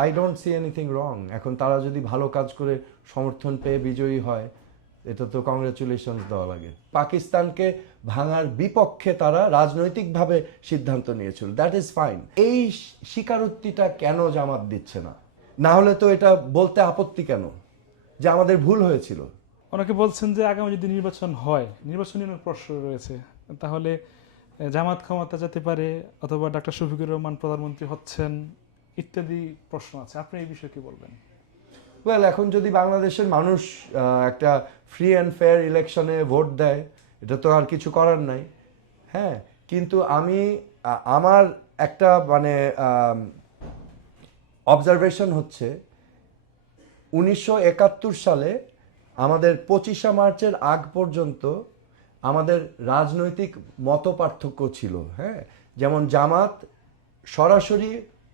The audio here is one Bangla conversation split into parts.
I don't see anything wrong. এখন তারা যদি ভালো কাজ করে সমর্থন পেয়ে বিজয়ী হয়, এটা তো কংগ্রেচুলেশনস দেওয়া লাগে। পাকিস্তানকে ভাঙার বিপক্ষে তারা রাজনৈতিকভাবে সিদ্ধান্ত নিয়েছিল, দ্যাট ইজ ফাইন। এই স্বীকারোক্তিটা কেন জামাত দিচ্ছে না? না হলে তো এটা বলতে আপত্তি কেন যে আমাদের ভুল হয়েছিল? অনেকে বলছেন যে আগামী যদি নির্বাচন হয়, নির্বাচনী অনেক প্রশ্ন রয়েছে, তাহলে জামাত ক্ষমতা যেতে পারে, অথবা ডক্টর শফিকুর রহমান প্রধানমন্ত্রী হচ্ছেন, ইত্যাদি প্রশ্ন আছে। আপনি এই বিষয়ে কি বলবেন? ওয়েল, এখন যদি বাংলাদেশের মানুষ একটা ফ্রি অ্যান্ড ফেয়ার ইলেকশনে ভোট দেয়, এটা তো আর কিছু করার নাই। হ্যাঁ, কিন্তু আমি আমার একটা মানে অবজারভেশন হচ্ছে 1971 সালে আমাদের 25শে মার্চের আগ পর্যন্ত আমাদের রাজনৈতিক মতপার্থক্য ছিল। হ্যাঁ, যেমন জামাত সরাসরি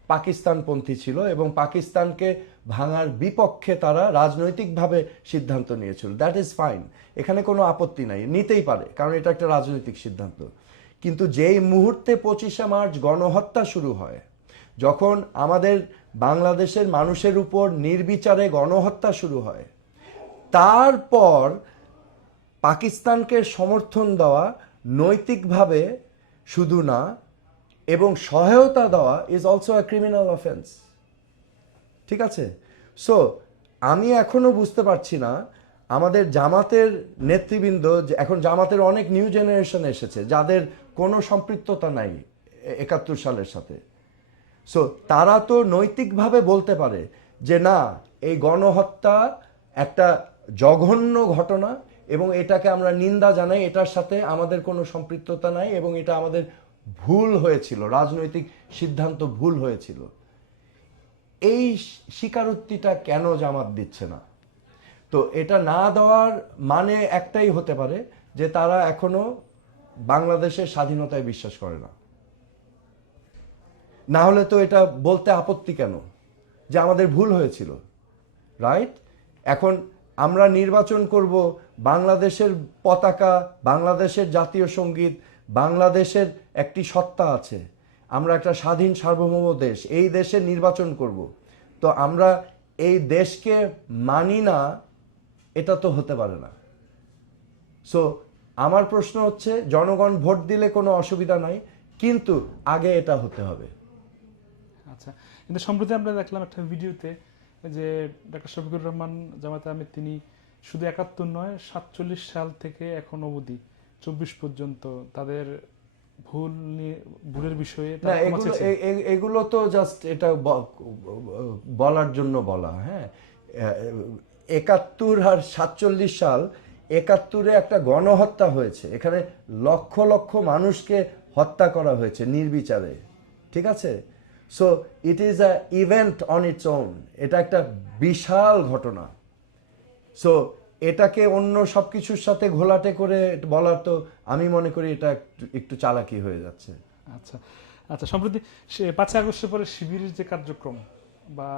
পাকিস্তানপন্থী ছিল এবং পাকিস্তানকে ভাঙার বিপক্ষে তারা রাজনৈতিকভাবে সিদ্ধান্ত নিয়েছিল, দ্যাট ইজ ফাইন। এখানে কোনো আপত্তি নাই, নিতেই পারে, কারণ এটা একটা রাজনৈতিক সিদ্ধান্ত। কিন্তু যেই মুহূর্তে 25শে মার্চ গণহত্যা শুরু হয়, যখন আমাদের বাংলাদেশের মানুষের উপর নির্বিচারে গণহত্যা শুরু হয়, তারপর পাকিস্তানকে সমর্থন দেওয়া নৈতিকভাবে শুধু না, এবং সহায়তা দেওয়া is also a criminal offence. ঠিক আছে? সো আমি এখনো বুঝতে পারছি না আমাদের জামাতের নেতৃবৃন্দ, এখন জামাতের অনেক নিউ জেনারেশন এসেছে যাদের কোনো সম্পৃক্ততা নাই 71 সালের সাথে। সো তারা তো নৈতিকভাবে বলতে পারে যে না, এই গণহত্যা একটা জঘন্য ঘটনা এবং এটাকে আমরা নিন্দা জানাই, এটার সাথে আমাদের কোনো সম্পৃক্ততা নাই এবং এটা আমাদের ভুল হয়েছিল, রাজনৈতিক সিদ্ধান্ত ভুল হয়েছিল। এই স্বীকারোক্তিটা কেন জামাত দিচ্ছে না? তো এটা না দেওয়ার মানে একটাই হতে পারে যে তারা এখনো বাংলাদেশের স্বাধীনতায় বিশ্বাস করে না। না হলে তো এটা বলতে আপত্তি কেন যে আমাদের ভুল হয়েছিল, রাইট? এখন আমরা নির্বাচন করব, বাংলাদেশের পতাকা, বাংলাদেশের জাতীয় সঙ্গীত, বাংলাদেশের একটি সত্তা আছে, আমরা একটা স্বাধীন সার্বভৌম দেশ, এই দেশে নির্বাচন করব। তো আমরা এই দেশকে মানি না, এটা তো হতে পারে না। সো আমার প্রশ্ন হচ্ছে, জনগণ ভোট দিলে কোনো অসুবিধা নাই, কিন্তু আগে এটা হতে হবে। আচ্ছা, কিন্তু সম্প্রতি আমরা দেখলাম একটা ভিডিওতে যে ডক্টর শফিকুর রহমান জামাতে আমির তিনি শুধু 71 নয়, 47 সাল থেকে এখন অবধি 24 পর্যন্ত তাদের ভুলের বিষয়ে না, এগুলো এগুলো তো জাস্ট এটা বলার জন্য বলা। হ্যাঁ, 71 আর 47 সাল, 71-এ একটা গণহত্যা হয়েছে, এখানে লক্ষ লক্ষ মানুষকে হত্যা করা হয়েছে নির্বিচারে। ঠিক আছে? So it is a event on its own, এটা একটা বিশাল ঘটনা। সো এটাকে অন্য সব কিছুর সাথে ঘোলাটে করে বলার তো আমি মনে করি এটা একটু চালাকি হয়ে যাচ্ছে। আচ্ছা আচ্ছা, সম্প্রতি 5 আগস্টের পরে শিবিরের যে কার্যক্রম বা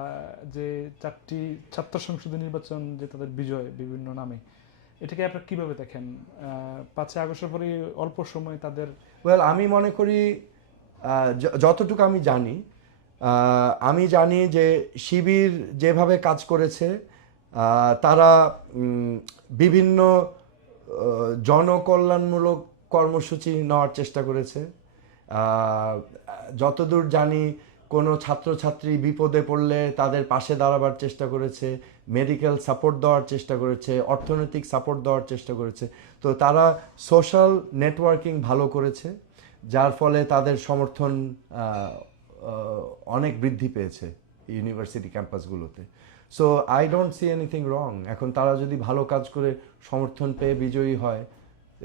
যে 4টি ছাত্র সংসদীয় নির্বাচন, যে তাদের বিজয় বিভিন্ন নামে, এটাকে আপনারা কিভাবে দেখেন? 5 আগস্টের পরে অল্প সময় তাদের ওয়েল, আমি মনে করি যতটুকু আমি জানি যে শিবির যেভাবে কাজ করেছে, তারা বিভিন্ন জনকল্যাণমূলক কর্মসূচি নেওয়ার চেষ্টা করেছে। যতদূর জানি, কোনো ছাত্রছাত্রী বিপদে পড়লে তাদের পাশে দাঁড়াবার চেষ্টা করেছে, মেডিকেল সাপোর্ট দেওয়ার চেষ্টা করেছে, অর্থনৈতিক সাপোর্ট দেওয়ার চেষ্টা করেছে। তো তারা সোশ্যাল নেটওয়ার্কিং ভালো করেছে, যার ফলে তাদের সমর্থন অনেক বৃদ্ধি পেয়েছে ইউনিভার্সিটি ক্যাম্পাসগুলোতে। So I don't see anything wrong. এখন তারা যদি ভালো কাজ করে সমর্থন পেয়ে বিজয়ী হয়,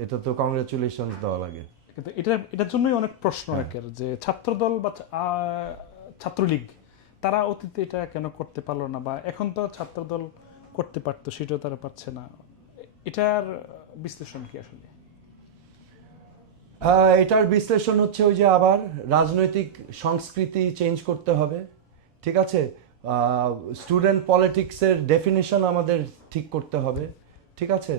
এটা তো কংগ্রেচুলেশনস দেওয়া লাগে। কিন্তু এটার জন্যই অনেক প্রশ্ন একের, যে ছাত্রদল বা ছাত্রলীগ তারা অতীতে এটা কেন করতে পারলো না, বা এখন তো ছাত্রদল করতে পারতো, সেটাও তারা পারছে না। এটার বিশ্লেষণ কি আসলে? এটার বিশ্লেষণ হচ্ছে ওই যে আবার রাজনৈতিক সংস্কৃতি চেঞ্জ করতে হবে। ঠিক আছে? স্টুডেন্ট পলিটিক্সের ডেফিনেশন আমাদের ঠিক করতে হবে। ঠিক আছে?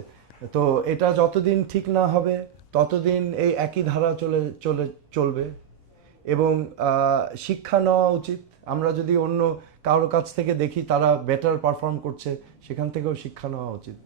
তো এটা যতদিন ঠিক না হবে ততদিন এই একই ধারা চলবে। এবং শিক্ষা নেওয়া উচিত আমরা যদি অন্য কারো কাছ থেকে দেখি তারা বেটার পারফর্ম করছে, সেখান থেকেও শিক্ষা নেওয়া উচিত।